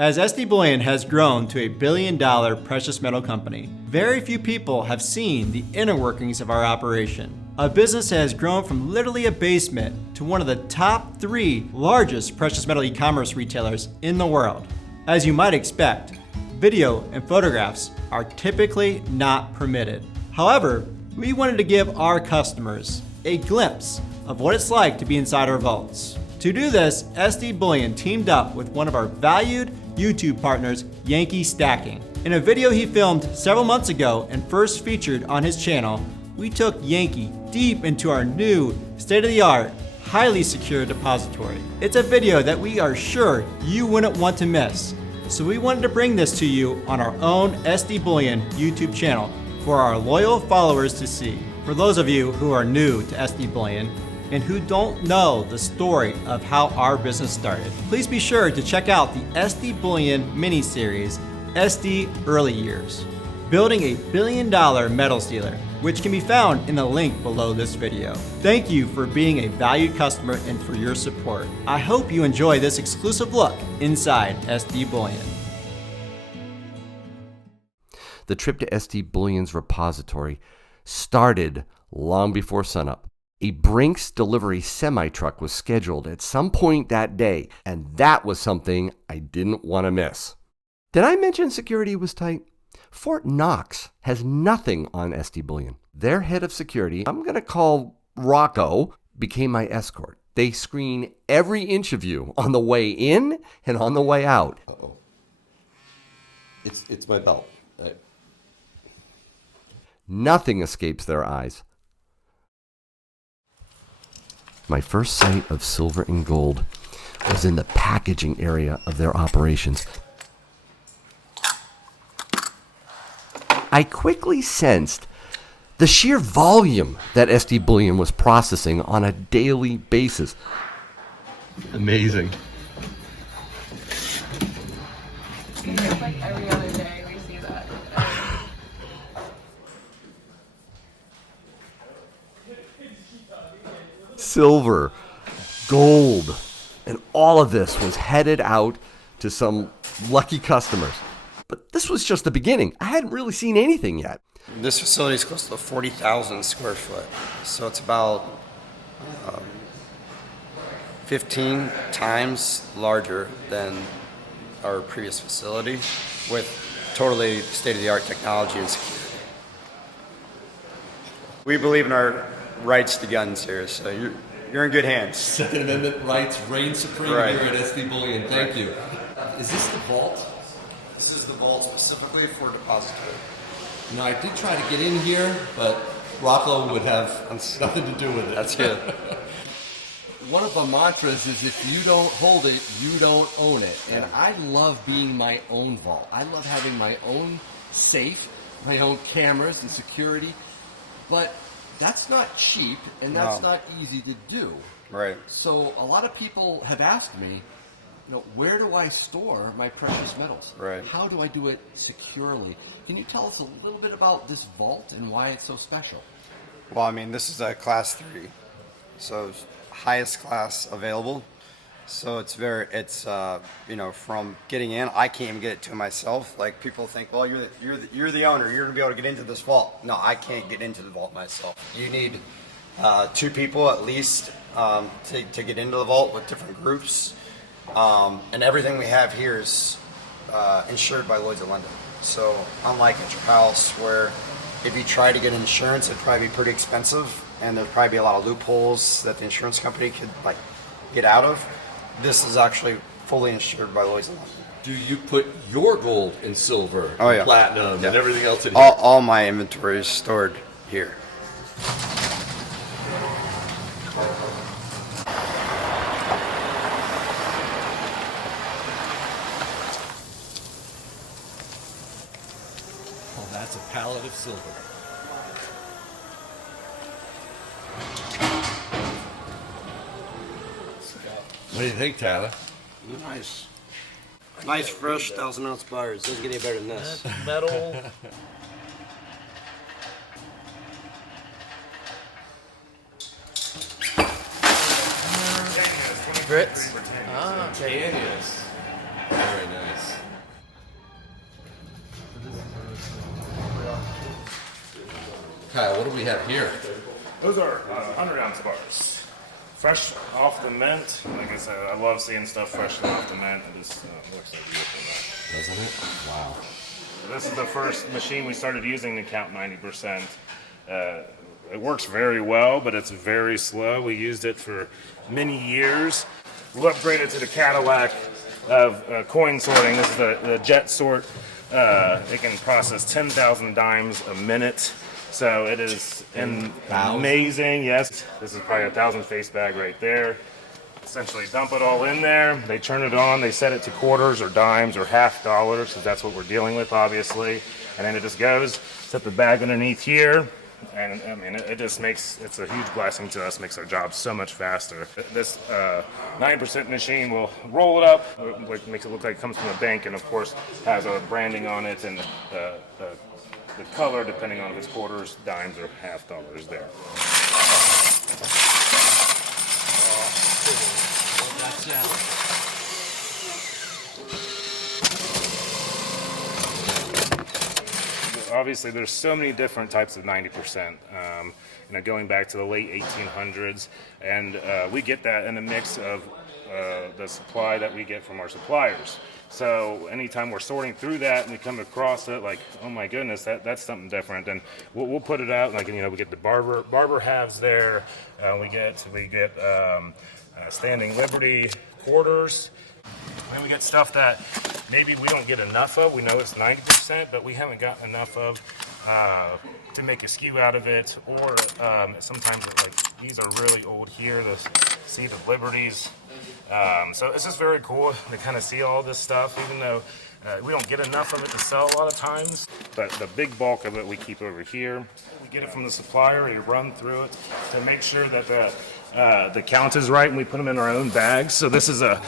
As SD Bullion has grown to a billion-dollar precious metal company, very few people have seen the inner workings of our operation. A business that has grown from literally a basement to one of the top 3 largest precious metal e-commerce retailers in the world. As you might expect, video and photographs are typically not permitted. However, we wanted to give our customers a glimpse of what it's like to be inside our vaults. To do this, SD Bullion teamed up with one of our valued YouTube partners, Yankee Stacking. In a video he filmed several months ago and first featured on his channel, we took Yankee deep into our new, state-of-the-art, highly secure depository. It's a video that we are sure you wouldn't want to miss, so we wanted to bring this to you on our own SD Bullion YouTube channel for our loyal followers to see. For those of you who are new to SD Bullion and who don't know the story of how our business started, please be sure to check out the SD Bullion mini-series, SD Early Years, building a billion-dollar metals dealer, which can be found in the link below this video. Thank you for being a valued customer and for your support. I hope you enjoy this exclusive look inside SD Bullion. The trip to SD Bullion's repository started long before sunup. A Brinks delivery semi-truck was scheduled at some point that day, and that was something I didn't want to miss. Did I mention security was tight? Fort Knox has nothing on SD Bullion. Their head of security, I'm going to call Rocco, became my escort. They screen every inch of you on the way in and on the way out. Uh-oh. It's my belt. Nothing escapes their eyes. My first sight of silver and gold was in the packaging area of their operations. I quickly sensed the sheer volume that SD Bullion was processing on a daily basis. Amazing. It's like every other day we see that. Silver, gold, and all of this was headed out to some lucky customers. But this was just the beginning. I hadn't really seen anything yet. This facility is close to 40,000 square foot, so it's about 15 times larger than our previous facility with totally state-of-the-art technology and security. We believe in our rights to guns here, so you're in good hands. Second Amendment rights reign supreme here at SD Bullion. Thank you. Is this the vault? This is the vault specifically for depository. No, I did try to get in here, but Rocco would have nothing to do with it. That's good. One of the mantras is if you don't hold it, you don't own it. And I love being my own vault. I love having my own safe, my own cameras and security. But that's not cheap, and that's not easy to do. Right. So a lot of people have asked me, where do I store my precious metals? Right. How do I do it securely? Can you tell us a little bit about this vault and why it's so special? Well, I mean, this is a class 3, so it's highest class available. So it's from getting in, I can't even get it to myself. Like people think, well, you're the owner, you're gonna be able to get into this vault. No, I can't get into the vault myself. You need 2 people at least to get into the vault with different groups. And everything we have here is insured by Lloyd's of London. So unlike at your house where if you try to get insurance, it'd probably be pretty expensive and there'd probably be a lot of loopholes that the insurance company could get out of. This is actually fully insured by Lloyd's of London. Do you put your gold and silver, and platinum, and everything else in here? All my inventory is stored here. Oh, that's a pallet of silver. What do you think, Tyler? Nice. Nice, fresh 1,000-ounce bars. Doesn't get any better than this. Metal. Brits? Ah, okay. Very nice. Kyle, what do we have here? Those are 100-ounce bars. Fresh off the mint. Like I said, I love seeing stuff fresh off the mint. It just looks like beautiful. Doesn't it? Wow. This is the first machine we started using to count 90%. It works very well, but it's very slow. We used it for many years. We upgraded to the Cadillac of coin sorting. This is the jet sort. It can process 10,000 dimes a minute. So it is amazing. Yes, this is probably 1,000 face bag right there. Essentially dump it all in there. They turn it on. They set it to quarters or dimes or half dollars, because that's what we're dealing with, obviously. And then it just goes. Set the bag underneath here. And I mean, it just it's a huge blessing to us, makes our job so much faster. This 9% machine will roll it up, makes it look like it comes from a bank, and of course has a branding on it and the color, depending on if it's quarters, dimes, or half dollars there. Obviously, there's so many different types of 90%. Going back to the late 1800s, and we get that in a mix of the supply that we get from our suppliers. So anytime we're sorting through that and we come across it, like, oh my goodness, that's something different, and we'll put it out. Like, we get the barber halves there. We get standing Liberty quarters. And we get stuff that maybe we don't get enough of. We know it's 90%, but we haven't gotten enough of to make a skew out of it. Or sometimes these are really old here, the Seed of Liberties. So it's just very cool to kind of see all this stuff, even though we don't get enough of it to sell a lot of times. But the big bulk of it we keep over here. We get it from the supplier. We run through it to make sure that the count is right, and we put them in our own bags. So this is a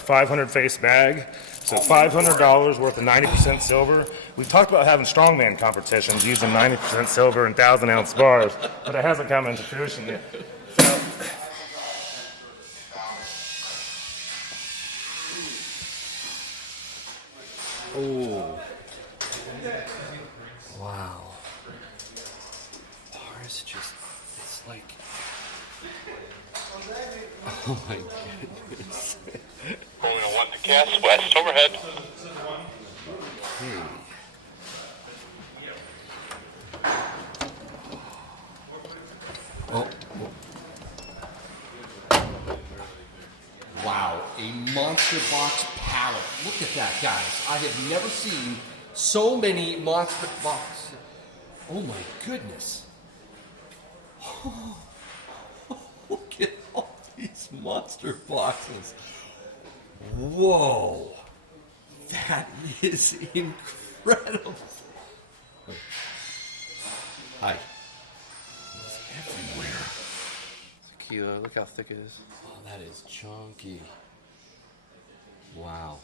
500 face bag, so $500 worth of 90% silver. We've talked about having strongman competitions using 90% silver and 1,000-ounce bars, but it hasn't come into fruition yet. So, Oh. Wow. Bars just, it's like, oh my goodness. Going to 1 to cast west overhead. Oh. Wow, a monster box pallet. Look at that, guys. I have never seen so many monster boxes. Oh my goodness. Look at all these monster boxes. Whoa. That is incredible. Hi. It's everywhere. Tequila, look how thick it is. Oh, that is chunky. Wow.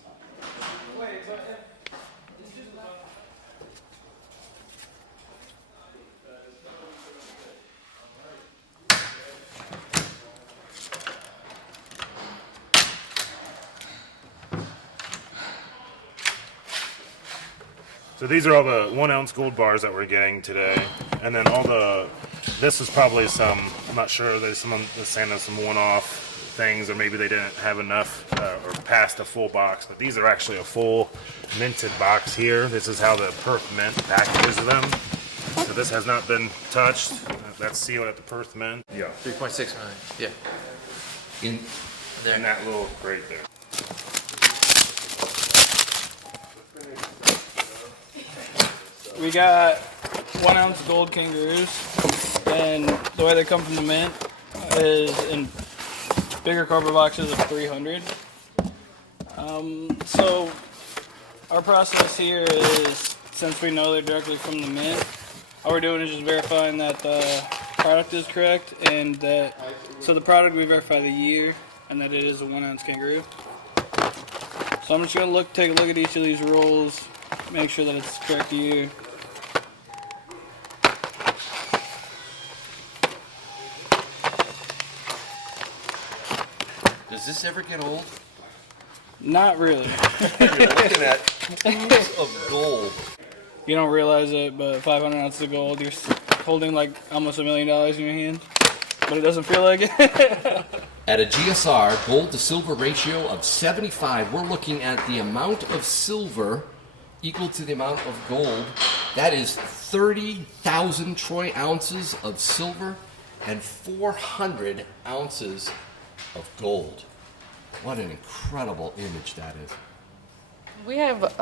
So these are all the 1-ounce gold bars that we're getting today, and then this is probably some, I'm not sure, there's saying some one-off things, or maybe they didn't have enough or passed a full box, but these are actually a full minted box here. This is how the Perth Mint packages them. So this has not been touched. That's sealed at the Perth Mint. Yeah. 3.6 million. Yeah. In In that little crate there. We got 1-ounce gold kangaroos, and the way they come from the mint is in bigger cardboard boxes of 300. So our process here is, since we know they're directly from the mint, all we're doing is just verifying that the product is correct, and that, so the product, we verify the year and that it is a 1-ounce kangaroo. So I'm just gonna take a look at each of these rolls, make sure that it's the correct year. Does this ever get old? Not really. You're looking at tubes of gold. You don't realize it, but 500 ounces of gold, you're holding like almost $1 million in your hand, but it doesn't feel like it. At a GSR gold to silver ratio of 75, we're looking at the amount of silver equal to the amount of gold. That is 30,000 troy ounces of silver and 400 ounces of gold. What an incredible image that is. We have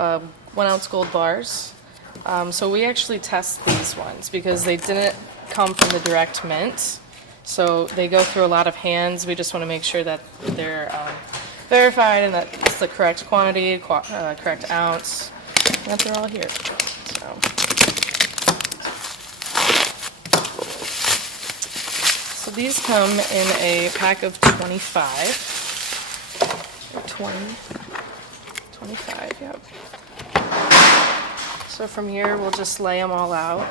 1 ounce gold bars. So we actually test these ones because they didn't come from the direct mint. So they go through a lot of hands. We just want to make sure that they're verified and that it's the correct quantity, correct ounce, and that they're all here. So these come in a pack of 25. 25, yep. So from here, we'll just lay them all out.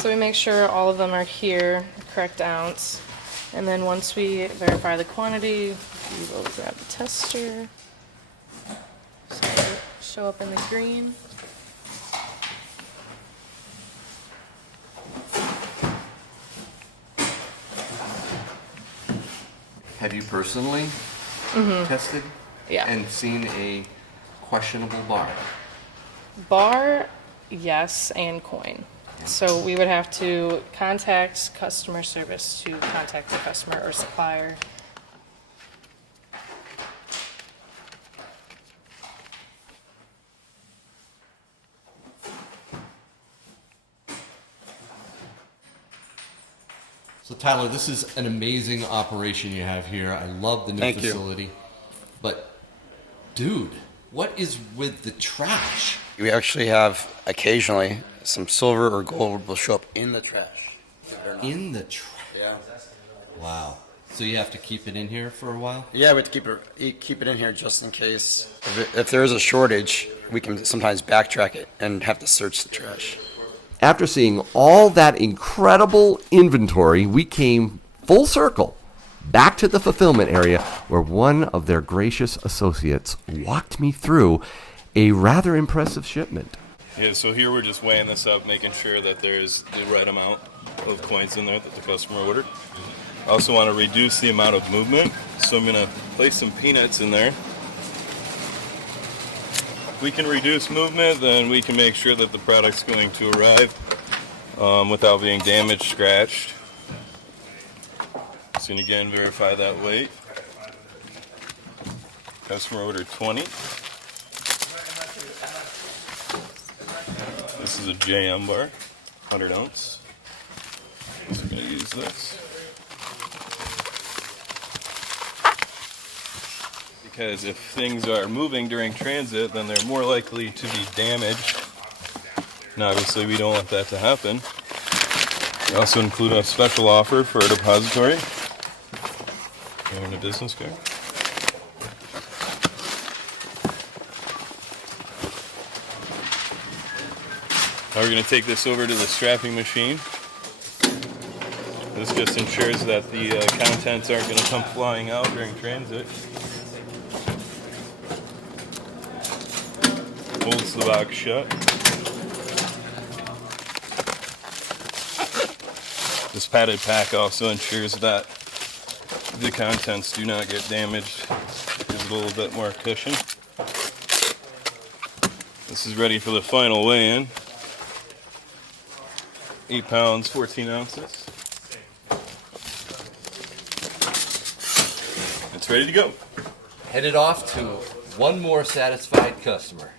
So we make sure all of them are here, the correct ounce. And then once we verify the quantity, we will grab the tester. So it'll show up in the green. Have you personally tested Yeah. and seen a questionable bar? Bar, yes, and coin. So we would have to contact customer service to contact the customer or supplier. So Tyler, this is an amazing operation you have here. I love the new Thank you. facility. But dude, what is with the trash? We actually have occasionally some silver or gold will show up in the trash. In the trash. Yeah. Wow. So you have to keep it in here for a while? Yeah, we have to keep it in here just in case. If there is a shortage, we can sometimes backtrack it and have to search the trash. After seeing all that incredible inventory, we came full circle back to the fulfillment area where one of their gracious associates walked me through a rather impressive shipment. Yeah, so here we're just weighing this up, making sure that there's the right amount of coins in there that the customer ordered. I also want to reduce the amount of movement, so I'm going to place some peanuts in there. If we can reduce movement, then we can make sure that the product's going to arrive without being damaged, scratched. So again, verify that weight. Customer ordered 20. This is a JM bar, 100 ounce. So I'm going to use this. Because if things are moving during transit, then they're more likely to be damaged. And obviously we don't want that to happen. We also include a special offer for a depository and a business card. Now we're going to take this over to the strapping machine. This just ensures that the contents aren't going to come flying out during transit. Holds the box shut. This padded pack also ensures that the contents do not get damaged. Gives it a little bit more cushion. This is ready for the final weigh-in. 8 pounds, 14 ounces. It's ready to go. Headed off to one more satisfied customer.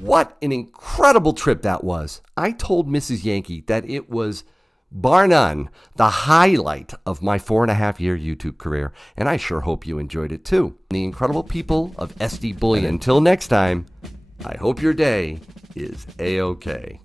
What an incredible trip that was. I told Mrs. Yankee that it was, bar none, the highlight of my 4.5-year YouTube career, and I sure hope you enjoyed it too. The incredible people of SD Bullion. Until next time, I hope your day is A-OK.